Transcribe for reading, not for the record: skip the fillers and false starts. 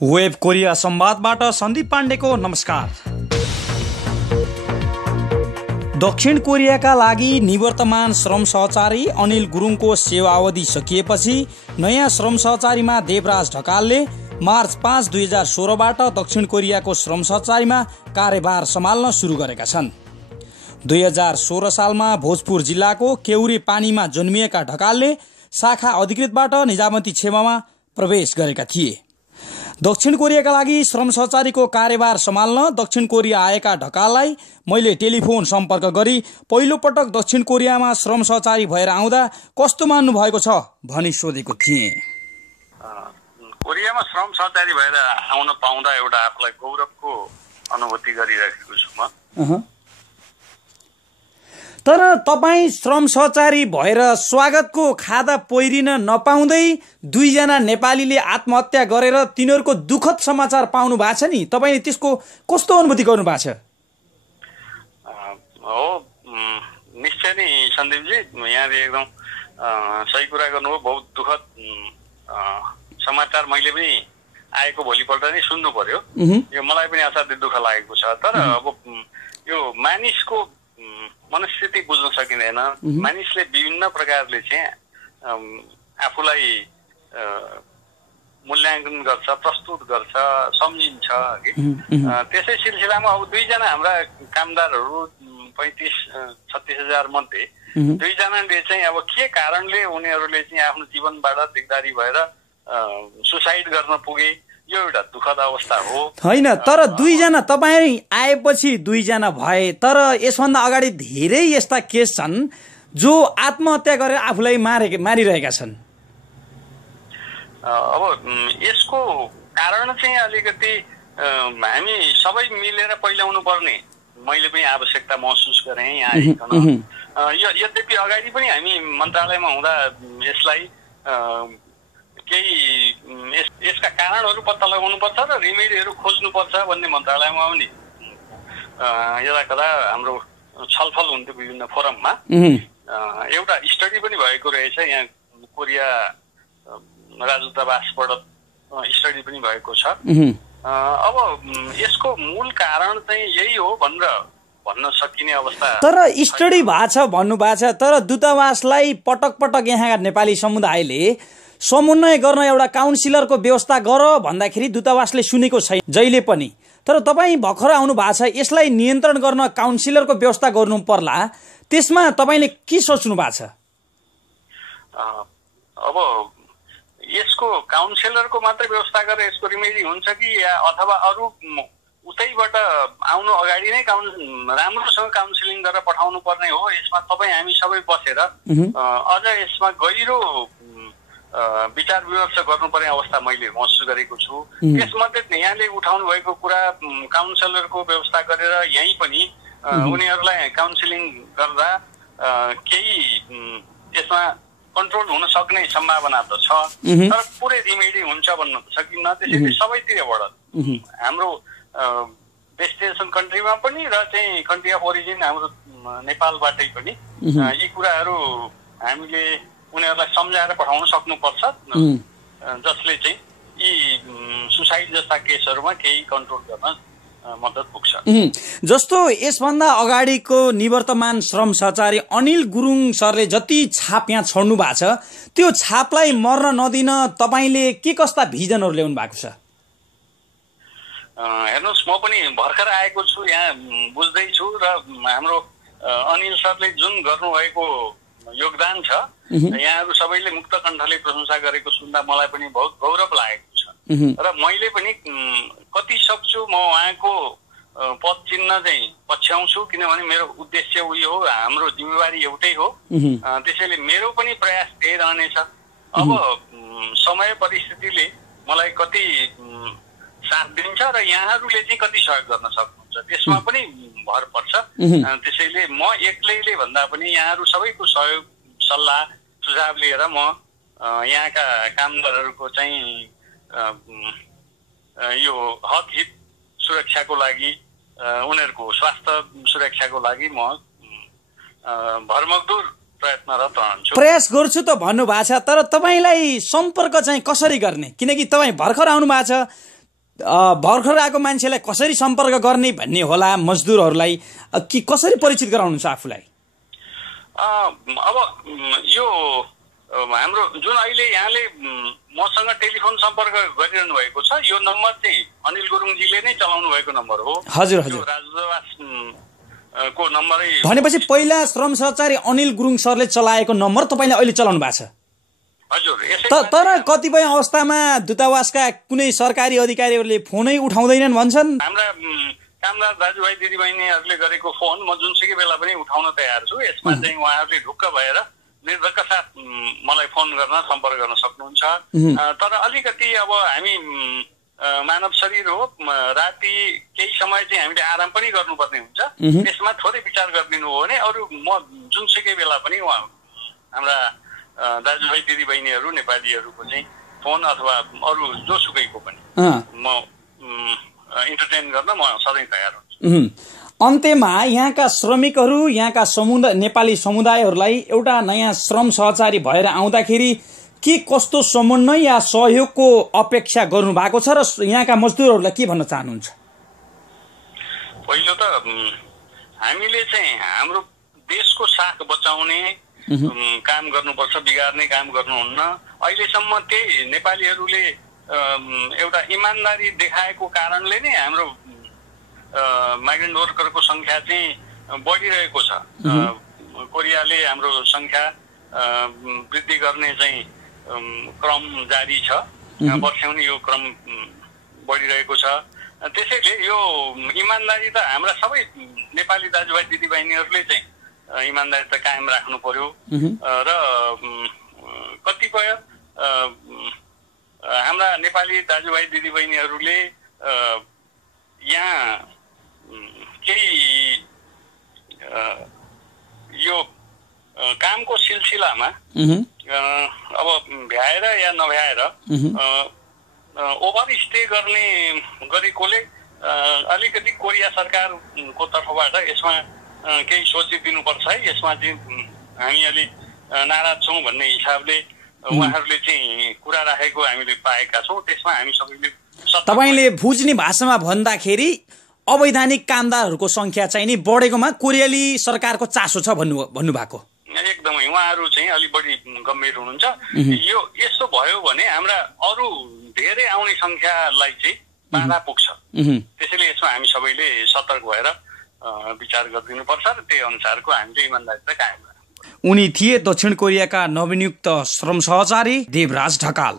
Web Korea संवादबाट Sandeep पाण्डेको नमस्कार। दक्षिण कोरियाका लागि निवर्तमान श्रम सहचारी अनिल गुरुङको सेवावधि सकिएपछि नयाँ श्रम सहचारीमा देवराज ढकालले मार्च 5, 2016बाट दक्षिण कोरियाको श्रम सहचारीमा कार्यभार सम्हाल्न सुरु गरेका छन्। 2016 सालमा भोजपुर जिल्लाको केउरी पानीमा जन्मिएका ढकालले शाखा अधिकृतबाट निजामती क्षेत्रमा प्रवेश गरेका थिए। दक्षिण कोरियाका लागि श्रम सहचारीको कार्यभार सम्हाल्न दक्षिण कोरिया आएका ढकाललाई मैले टेलिफोन सम्पर्क गरी पहिलो पटक दक्षिण कोरियामा श्रम सहचारी भएर आउँदा कस्तो मान्नु भएको छ भनी सोधेको थिएँ। कोरियामा श्रम सहचारी भएर आउन पाउँदा एउटा आफूलाई गौरवको अनुभूति गरिरहेको छु म। तर तपाईँ श्रम सहचारी भएर स्वागतको खादा पहिरिन नपाउँदै दुईजना नेपालीले आत्महत्या गरेर तिनीहरूको दुःखद समाचार पाउनु भएको छ नि, तपाईँले त्यसको कस्तो अनुभूति गर्नु भएको छ? हो, निश्चय नै सन्दीपजी, यहाँले एकदम सही कुरा गर्नुभयो। बहुत दुःखद समाचार मैले पनि आएको भोलिपल्ट नै सुन्नु पर्यो। यो मलाई पनि असाध्यै दुःख लागेको छ। तर अब यो मानिसको मनस्थिति बुझ्न सकिँदैन। मानिसले विभिन्न प्रकारले चाहिँ आफूलाई मूल्याङ्कन गर्छ, प्रस्तुत गर्छ, सम्झिन्छ कि त्यसै सिलसिलामा अब दुईजना हाम्रा कामदारहरू 35-36 हजार मध्ये दुईजनाले चाहिँ अब के कारणले उनीहरूले चाहिँ आफ्नो जीवनबाट दिगदारी भएर सुसाइड गर्न पुगे, यो एउटा दुःखद अवस्था हो। होइन, तर दुईजना तपाईँ आएपछि दुईजना भए, तर यसभन्दा अगाडि धेरै यस्ता केस छन् जो आत्महत्या गरेर आफूलाई मारिरहेका छन्। अब यसको कारण चाहिँ अलिकति हामी सबै मिलेर पहिल्याउनु पर्ने मैले पनि आवश्यकता महसुस गरेँ यहाँ आइकन। यद्यपि अगाडि पनि हामी मन्त्रालयमा हुँदा यसलाई केही यसका कारणहरू पत्ता लगाउनुपर्छ र रेमेडीहरू खोज्नुपर्छ भन्ने मन्त्रालयमा पनि यता कता हाम्रो छलफल हुन्थ्यो विभिन्न फोरममा। एउटा स्टडी पनि भएको रहेछ, यहाँ कोरिया राजदूतावासबाट स्टडी पनि भएको छ। अब यसको मूल कारण चाहिँ यही हो भनेर भन्न सकिने अवस्था। तर स्टडी भएको छ भन्नुभएको छ, तर दूतावासलाई पटक पटक यहाँका नेपाली समुदायले समन्वय गर्न एउटा काउन्सिलरको व्यवस्था गर भन्दाखेरि दूतावासले सुनेको छैन जहिले पनि। तर तपाईँ भर्खर आउनु भएको छ, यसलाई नियन्त्रण गर्न काउन्सिलरको व्यवस्था गर्नु पर्ला, त्यसमा तपाईँले के सोच्नु भएको छ? अब यसको काउन्सिलरको मात्रै व्यवस्था गरेर यसको रिमेडी हुन्छ कि या अथवा अरू उतैबाट आउनु अगाडि नै राम्रोसँग काउन्सिलिङ गरेर पठाउनु पर्ने हो? यसमा तपाईँ हामी सबै बसेर अझ यसमा गहिरो विचार विमर्श गर्नुपर्ने अवस्था मैले महसुस गरेको छु। त्यसमध्ये यहाँले उठाउनु भएको कुरा काउन्सिलरको व्यवस्था गरेर यहीँ पनि उनीहरूलाई काउन्सिलिङ गर्दा केही यसमा कन्ट्रोल हुन सक्ने सम्भावना त छ, तर पुरै रिमेडी हुन्छ भन्न त सकिन्न। त्यसैले सबैतिरबाट हाम्रो डेस्टिनेसन कन्ट्रीमा पनि र चाहिँ कन्ट्री अफ ओरिजिन हाम्रो नेपालबाटै पनि यी कुराहरू हामीले उनीहरूलाई सम्झाएर पठाउन सक्नुपर्छ, जसले चाहिँ यी सुसाइड जस्ता केसहरूमा केही कन्ट्रोल गर्न मद्दत पुग्छ। जस्तो यसभन्दा अगाडिको निवर्तमान श्रम सहचारी अनिल गुरुङ सरले जति छाप यहाँ छोड्नु भएको छ, त्यो छापलाई मर्न नदिन तपाईँले के कस्ता भिजनहरू ल्याउनु भएको छ? हेर्नुहोस्, म पनि भर्खर आएको छु, यहाँ बुझ्दैछु र हाम्रो अनिल सरले जुन गर्नुभएको योगदान छ यहाँहरू सबैले मुक्त कण्ठले प्रशंसा गरेको सुन्दा मलाई पनि बहुत गौरव लागेको छ। र मैले पनि कति सक्छु म उहाँको पद चिन्ह चाहिँ पछ्याउँछु, किनभने मेरो उद्देश्य उही हो, हाम्रो जिम्मेवारी एउटै हो। त्यसैले मेरो पनि प्रयास त्यही रहनेछ। अब समय परिस्थितिले मलाई कति साथ दिन्छ र यहाँहरूले चाहिँ कति सहयोग गर्न सक्नुहुन्छ त्यसमा पनि भर पर्छ। त्यसैले म एक्लैले भन्दा पनि यहाँहरू सबैको सहयोग सल्लाह सुझाव लिएर म यहाँका कामदारहरूको चाहिँ यो हक हित सुरक्षाको लागि, उनीहरूको स्वास्थ्य सुरक्षाको लागि म भरमग्दुर प्रयत्नरत रहन्छु। प्रयास गर्छु त भन्नु भएको छ, तर तपाईँलाई सम्पर्क चाहिँ कसरी गर्ने? किनकि तपाईँ भर्खर आउनु भएको छ, भर्खर आएको मान्छेलाई कसरी सम्पर्क गर्ने भन्ने होला मजदुरहरूलाई कि कसरी परिचित गराउनुहुन्छ आफूलाई? अब यो हाम्रो जुन अहिले यहाँले मसँग टेलिफोन सम्पर्क गरिरहनु भएको छ यो नम्बर चाहिँ अनिल गुरुङजीले नै चलाउनु भएको नम्बर हो। हजुर हजुर, राजदूतावास को नम्बरै। भनेपछि पहिला श्रम सहचारी अनिल गुरुङ सरले चलाएको नम्बर तपाईँले अहिले चलाउनु भएको छ? हजुर। तर कतिपय अवस्थामा दूतावासका कुनै सरकारी अधिकारीहरूले फोनै उठाउँदैनन् भन्छन्। हाम्रा कामदार दाजुभाइ दिदीबहिनीहरूले गरेको फोन म जुनसुकै बेला पनि उठाउन तयार छु। यसमा चाहिँ उहाँहरूले ढुक्क भएर निर्धक्क साथ मलाई फोन गर्न सम्पर्क गर्न सक्नुहुन्छ। तर अलिकति अब हामी मानव शरीर हो, राति केही समय चाहिँ हामीले आराम पनि गर्नुपर्ने हुन्छ। त्यसमा थोरै विचार गरिदिनु हो भने अरू म जुनसुकै बेला पनि हाम्रा दाजुभाइ दिदीबहिनीहरू नेपालीहरूको चाहिँ फोन अथवा अरू जोसुकैको पनि म इन्टरटेन गर्न म सधैँ तयार हुन्छु। अन्त्यमा यहाँका श्रमिकहरू, यहाँका नेपाली समुदायहरूलाई एउटा नयाँ श्रम सहचारी भएर आउँदाखेरि के कस्तो समन्वय या सहयोगको अपेक्षा गर्नु भएको छ र यहाँका मजदुरहरूलाई के भन्न चाहनुहुन्छ? पहिलो त हामीले चाहिँ हाम्रो देशको साख बचाउने काम गर्नुपर्छ, बिगार्ने काम गर्नुहुन्न। अहिलेसम्म त्यही नेपालीहरूले एउटा इमान्दारी देखाएको कारणले नै हाम्रो माइग्रेन्ट वर्करको संख्या चाहिँ बढिरहेको छ। कोरियाले हाम्रो संख्या वृद्धि गर्ने चाहिँ क्रम जारी छ, वर्षौनी यो क्रम बढिरहेको छ। त्यसैले यो इमान्दारी त हाम्रा सबै नेपाली दाजुभाइ दिदीबहिनीहरूले चाहिँ इमान्दारी त कायम राख्नु पर्यो र कतिपय हाम्रा नेपाली दाजुभाइ दिदीबहिनीहरूले यहाँ केही यो कामको सिलसिलामा अब भ्याएर या नभ्याएर ओभर स्टे गरेकोले अलिकति कोरिया सरकारको तर्फबाट यसमा केही सोचिदिनुपर्छ है। यसमा चाहिँ हामी अलिक नाराज छौँ भन्ने हिसाबले उहाँहरूले चाहिँ कुरा राखेको हामीले पाएका छौँ। त्यसमा हामी सबैले तपाईँले बुझ्ने भाषामा भन्दाखेरि अवैधानिक कामदारहरूको संख्या चाहिँ नि बढेकोमा कोरियाली सरकारको चासो छ भन्नुभएको? एकदमै उहाँहरू चाहिँ अलिक बढी गम्भीर हुनुहुन्छ। यो यस्तो भयो भने हाम्रा अरू धेरै आउने संख्यालाई चाहिँ बाधा पुग्छ। त्यसैले यसमा हामी सबैले सतर्क भएर विचार गरिदिनुपर्छ र त्यही अनुसारको हामीले इमानदारी कायम गर्नुपर्छ। उनी थिए दक्षिण कोरियाका नवनियुक्त श्रम सहचारी देवराज ढकाल।